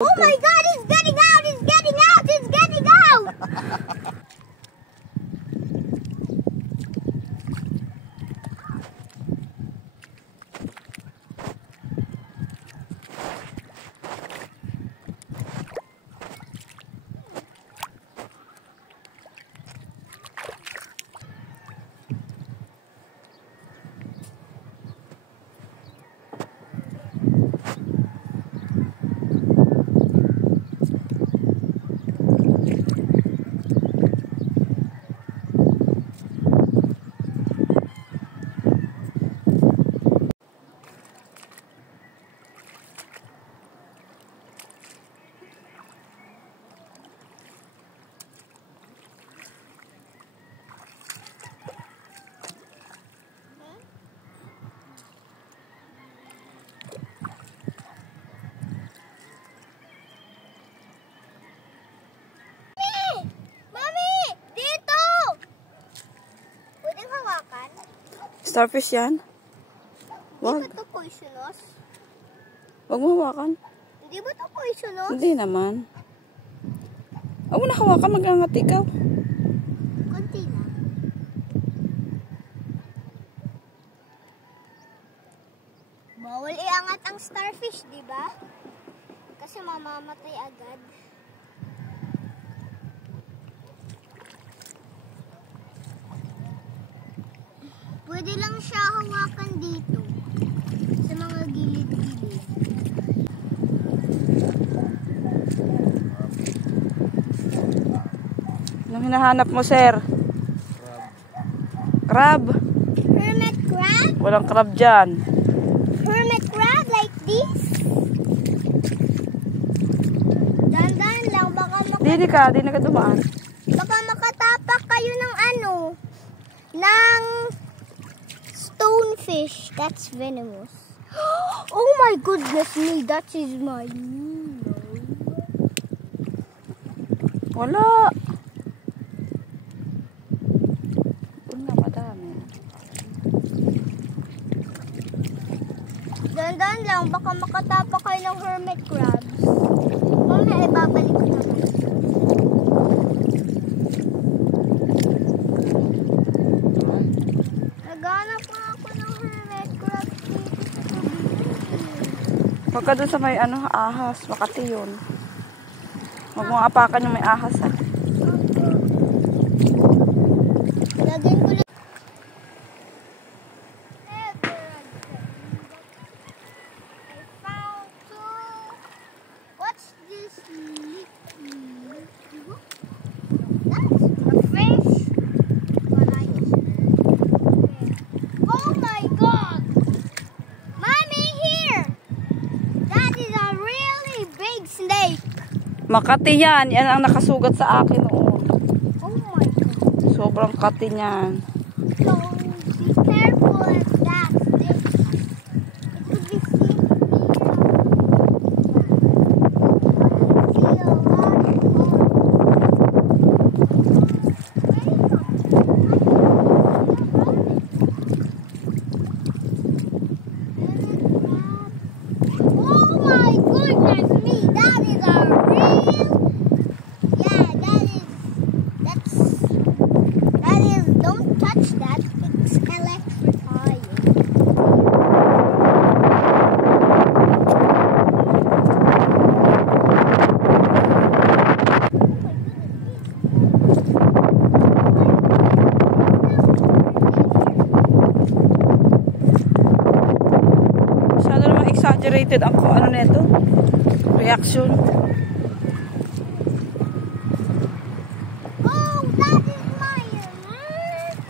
Oh my God, it's getting out, it's getting out, it's getting out! Starfish yan? Wag. Hindi ba ito poisonous? Wag mo hawakan. Hindi ba ito poisonous? Hindi naman. Huwag mo na hawakan, mag-angat ikaw. Konti na. Bawal iangat ang starfish, di ba? Kasi mamamatay agad. Pwede lang siya hawakan dito. Sa mga gilid-gilid. Anong hinahanap mo, sir? Crab. Hermit crab? Walang crab dyan. Hermit crab like this? Dandan lang, baka Di na ka dumaan. baka makatapak kayo ng ano, ng stonefish. That's venomous. Oh my goodness me, that is my Wala. Wala, madami. Dandan lang, baka makatapak kayo ng hermit crabs. Mamaya ibabalik ko naman. Naghanap nga ako ng hermit crabs dito sa tubig. Huwag ka dun sa may ahas. Makati yun. Huwag mong apakan yung may ahas, ha. Lagyan ko lang. I found two. What's this liquid? That's a fish. Oh my God! Mommy, here! That is a really big snake. Makati yan. Yan ang nakasugat sa akin, oh. Oh my God. Sobrang kati niyan. So be careful of that snake. It could be seen. Oh my goodness me, that is a real, yeah, that is, don't touch that, it's electrifying. Masyado naman exaggerated ang neto. Reaction. Oh, that is my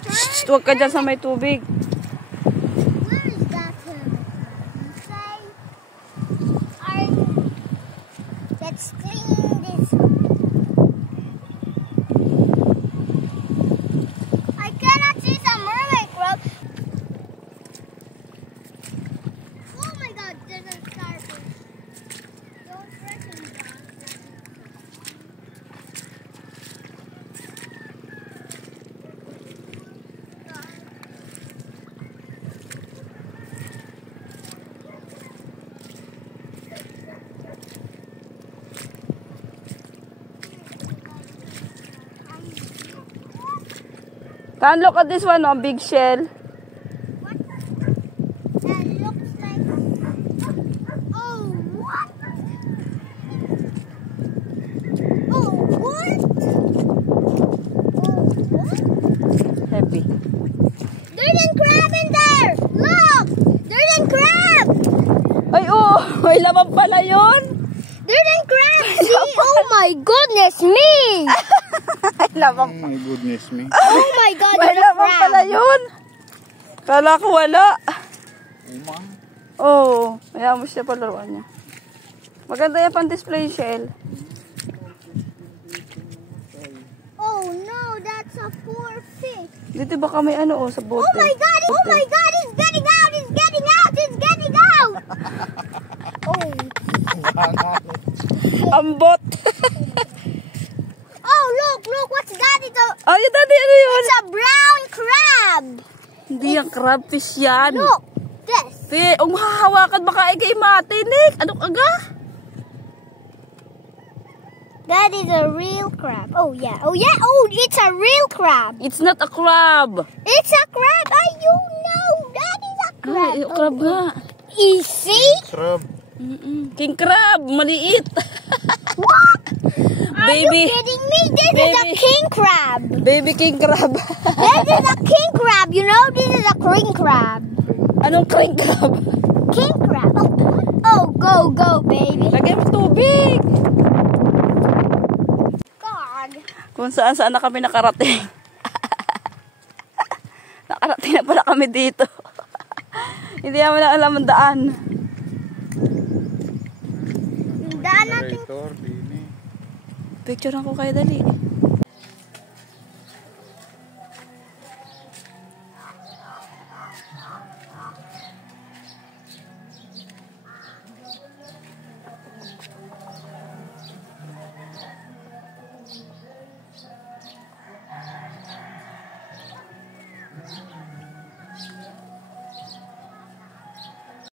Shh, huwag ka dyan sa may tubig. Where is that hermit crab? You say, let's clean this up. I cannot see some mermaid crab. Oh my God, there's a starfish. Don't threaten that. Can look at this one, oh, big shell. That looks like. Oh, what? Oh, what? Oh, what? Heavy. There's a crab in there! Look! There's a crab! Ay, oh, may laman pala yun. There's a crab! See? Oh my goodness me! May laman. Oh my goodness me. Oh my god, May there's a laman pala crab! yun. Kala ko wala. Umang. Oh, kaya mo siya palaruan niya. Maganda yan pang display shell. Oh no, that's a poor fish! Dito baka may ano, oh, sa bote. Oh my god! Oh my god! It's getting out! It's getting out! It's getting out! Oh. Ambot. Oh, look! Look! What's that? It's a, Ay, daddy, ano yun? it's a brown crab! Hindi yung crabfish yan. Look! This! Te, kung hahawakan baka ikay matinik. Anong aga? That is a real crab. Oh yeah. Oh yeah. Oh, it's a real crab. It's not a crab. It's a crab. You know. That is a crab. Ay, yung crab nga. You see? Crab. King crab, maliit. What? Are Baby. you kidding me? This is a Baby. king crab. Baby king crab. This is a king crab. You know, this is a king crab. Anong king crab? King crab. Oh, go, go, baby. Lagyan mo tubig. God. Kung saan na kami nakarating. Nakarating na pala kami dito. Hindi naman na alam ang daan. Yung daan natin. Operator, dini. Picture ko kayo dali.